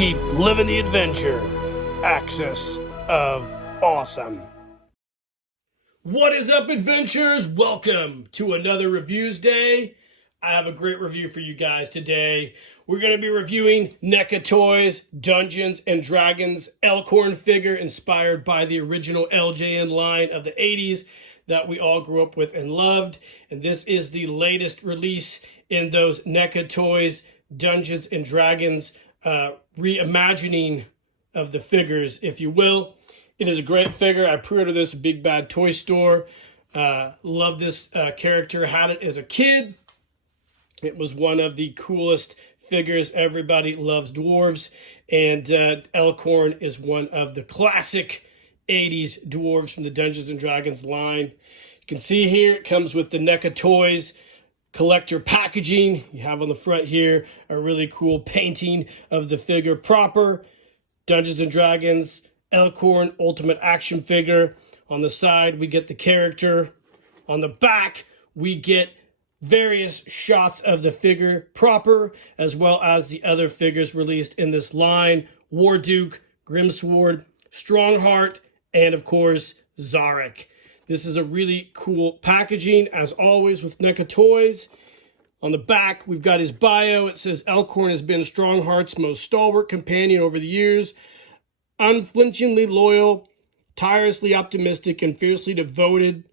Keep living the adventure. Axis of Awesome. What is up, adventurers? Welcome to another Reviews Day. I have a great review for you guys today. We're going to be reviewing Neca Toys Dungeons and Dragons Elkhorn figure inspired by the original LJN line of the 80s that we all grew up with and loved. And this is the latest release in those Neca Toys Dungeons and Dragons reimagining of the figures, if you will. It is a great figure. I pre-ordered this at Big Bad Toy Store. Love this character. Had it as a kid. It was one of the coolest figures. Everybody loves dwarves. And Elkhorn is one of the classic 80s dwarves from the Dungeons and Dragons line. You can see here it comes with the Neca Toys collector packaging. You have on the front here a really cool painting of the figure proper. Dungeons and Dragons Elkhorn Ultimate Action Figure. On the side we get the character. On the back we get various shots of the figure proper, as well as the other figures released in this line: Warduke, Grimsword, Strongheart, and of course Zarek. This is a really cool packaging, as always with Neca Toys. On the back, we've got his bio. It says, Elkhorn has been Strongheart's most stalwart companion over the years, unflinchingly loyal, tirelessly optimistic, and fiercely devoted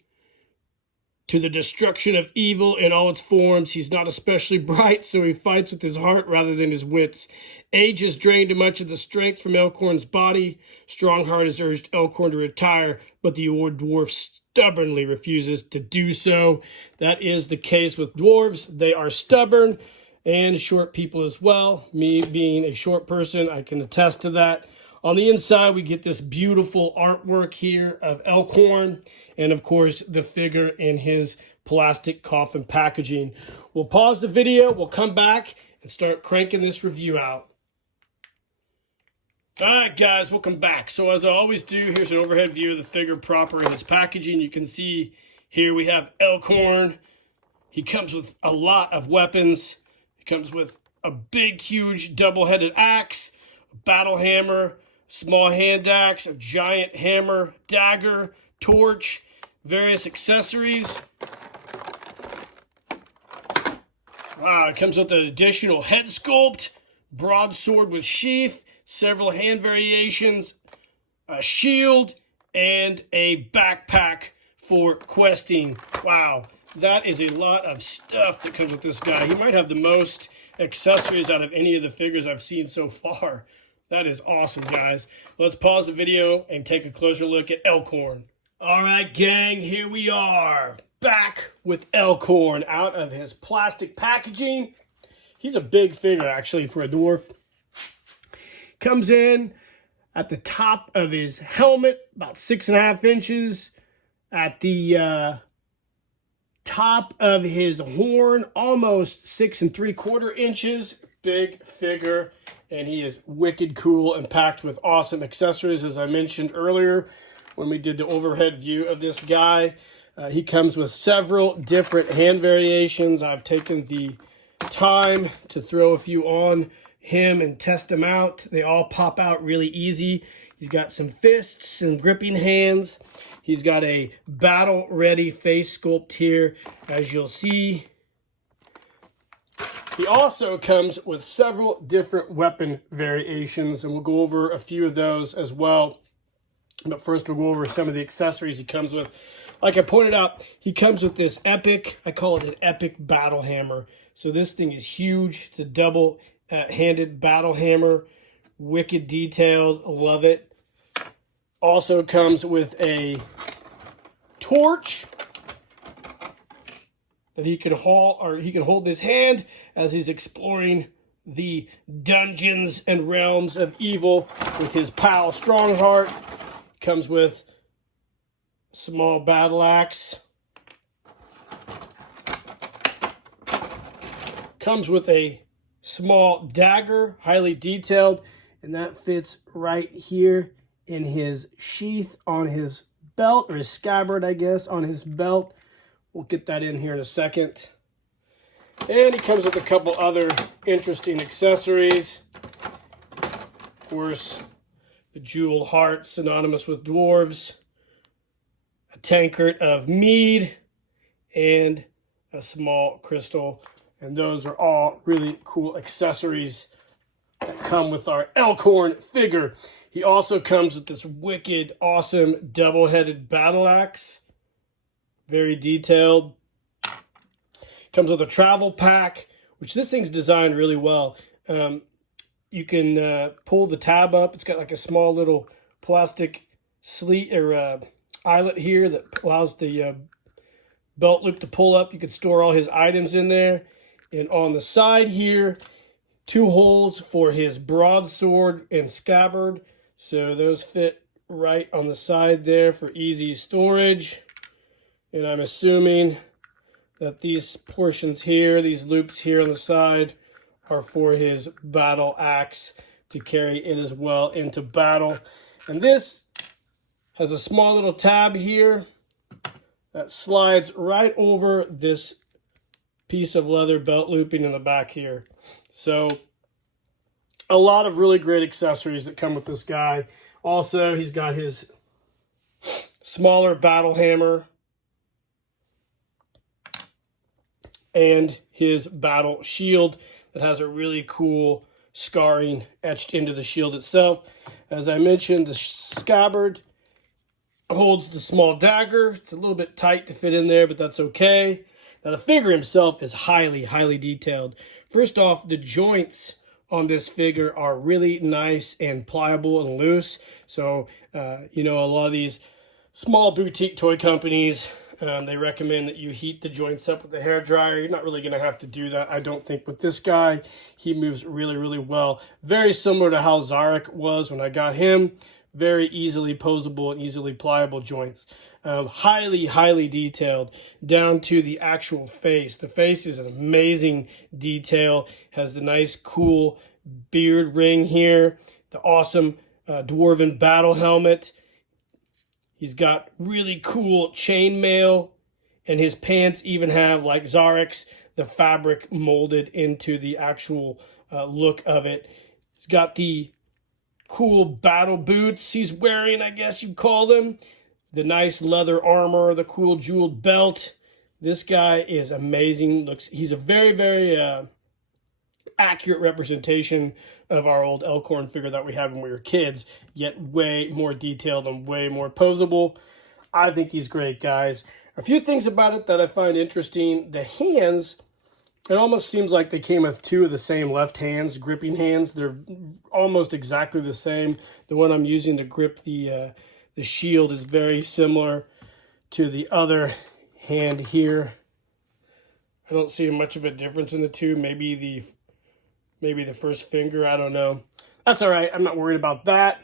to the destruction of evil in all its forms. He's not especially bright, so he fights with his heart rather than his wits. Age has drained much of the strength from Elkhorn's body. Strongheart has urged Elkhorn to retire, but the old dwarf stubbornly refuses to do so. That is the case with dwarves. They are stubborn, and short people as well. Me being a short person, I can attest to that. On the inside, we get this beautiful artwork here of Elkhorn, and of course, the figure in his plastic coffin packaging. We'll pause the video, we'll come back, and start cranking this review out. Alright guys, welcome back. So as I always do, here's an overhead view of the figure proper in his packaging. You can see here we have Elkhorn. He comes with a lot of weapons. He comes with a big, huge, double-headed axe, a battle hammer, small hand axe, a giant hammer, dagger, torch, various accessories. Wow, it comes with an additional head sculpt, broadsword with sheath, several hand variations, a shield, and a backpack for questing. Wow, that is a lot of stuff that comes with this guy. He might have the most accessories out of any of the figures I've seen so far. That is awesome, guys. Let's pause the video and take a closer look at Elkhorn. All right, gang, here we are. Back with Elkhorn out of his plastic packaging. He's a big figure, actually, for a dwarf. Comes in at the top of his helmet, about 6.5 inches. At the top of his horn, almost 6 3/4 inches. Big figure, and he is wicked cool and packed with awesome accessories, as I mentioned earlier when we did the overhead view of this guy. He comes with several different hand variations. I've taken the time to throw a few on him and test them out. They all pop out really easy. He's got some fists and gripping hands. He's got a battle ready face sculpt here, as you'll see. He also comes with several different weapon variations, and we'll go over a few of those as well. But first we'll go over some of the accessories he comes with. Like I pointed out, he comes with this epic, I call it an epic battle hammer. So this thing is huge. It's a double handed battle hammer, wicked detailed, love it. Also comes with a torch that he can haul, or he can hold in his hand as he's exploring the dungeons and realms of evil with his pal Strongheart. Comes with a small battle axe. Comes with a small dagger, highly detailed, and that fits right here in his sheath on his belt, or his scabbard, I guess, on his belt. We'll get that in here in a second. And he comes with a couple other interesting accessories. course, the jeweled heart, synonymous with dwarves, a tankard of mead, and a small crystal. And those are all really cool accessories that come with our Elkhorn figure. He also comes with this wicked, awesome, double-headed battle axe. Very detailed. Comes with a travel pack, which this thing's designed really well. You can pull the tab up. It's got like a small little plastic sleeve or eyelet here that allows the belt loop to pull up. You could store all his items in there. And on the side here, 2 holes for his broadsword and scabbard. So those fit right on the side there for easy storage. And I'm assuming that these portions here, these loops here on the side, are for his battle axe to carry it as well into battle. And this has a small little tab here that slides right over this piece of leather belt looping in the back here. So a lot of really great accessories that come with this guy. Also, he's got his smaller battle hammer and his battle shield that has a really cool scarring etched into the shield itself. As I mentioned, the scabbard holds the small dagger. It's a little bit tight to fit in there, but that's okay. Now, the figure himself is highly, highly detailed. First off, the joints on this figure are really nice and pliable and loose. So, you know, a lot of these small boutique toy companies, they recommend that you heat the joints up with a hairdryer. You're not really going to have to do that, I don't think. With this guy, he moves really, really well. Very similar to how Zarek was when I got him. Very easily posable and easily pliable joints. Highly, highly detailed down to the actual face. The face is an amazing detail. Has the nice, cool beard ring here. The awesome dwarven battle helmet. He's got really cool chainmail. And his pants even have, like Zarek's, the fabric molded into the actual look of it. He's got the cool battle boots he's wearing, I guess you'd call them. The nice leather armor, the cool jeweled belt. This guy is amazing. He's a very, very accurate representation of our old Elkhorn figure that we had when we were kids, yet way more detailed and way more posable. I think he's great, guys. A few things about it that I find interesting. The hands, it almost seems like they came with 2 of the same left hands, gripping hands. They're almost exactly the same. The one I'm using to grip the shield is very similar to the other hand here. I don't see much of a difference in the two. Maybe the first finger, I don't know. That's all right. I'm not worried about that.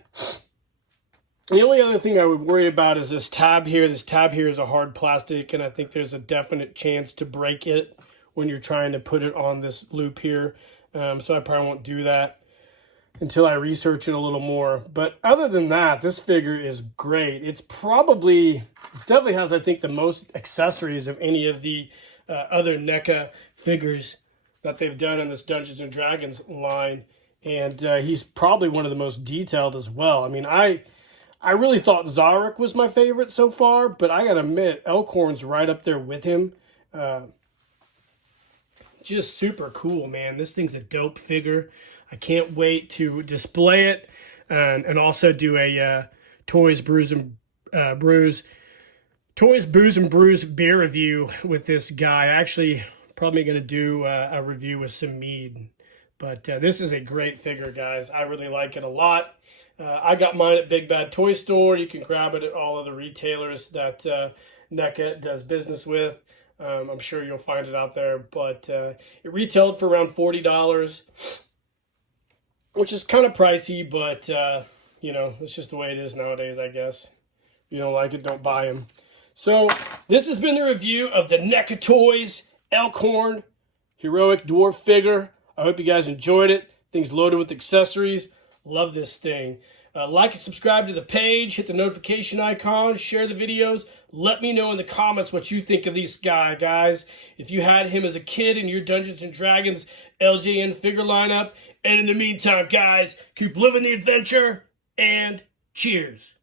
The only other thing I would worry about is this tab here. This tab here is a hard plastic, and I think there's a definite chance to break it when you're trying to put it on this loop here. So I probably won't do that until I research it a little more. But other than that, this figure is great. It definitely has, I think, the most accessories of any of the other Neca figures that they've done in this Dungeons & Dragons line. And he's probably one of the most detailed as well. I mean, I really thought Zarek was my favorite so far, but I gotta admit, Elkhorn's right up there with him. Just super cool, man. This thing's a dope figure. I can't wait to display it and also do a Toys, Booze, and Brews beer review with this guy. Actually, probably going to do a review with some mead. But this is a great figure, guys. I really like it a lot. I got mine at Big Bad Toy Store. You can grab it at all of the retailers that Neca does business with. I'm sure you'll find it out there. But it retailed for around $40, which is kind of pricey, but, you know, it's just the way it is nowadays, I guess. If you don't like it, don't buy them. So this has been the review of the Neca Toys Elkhorn Heroic Dwarf figure. I hope you guys enjoyed it. Thing's loaded with accessories. Love this thing. Like and subscribe to the page, hit the notification icon, share the videos. Let me know in the comments what you think of this guy, guys. If you had him as a kid in your Dungeons & Dragons LJN figure lineup. And in the meantime, guys, keep living the adventure and cheers.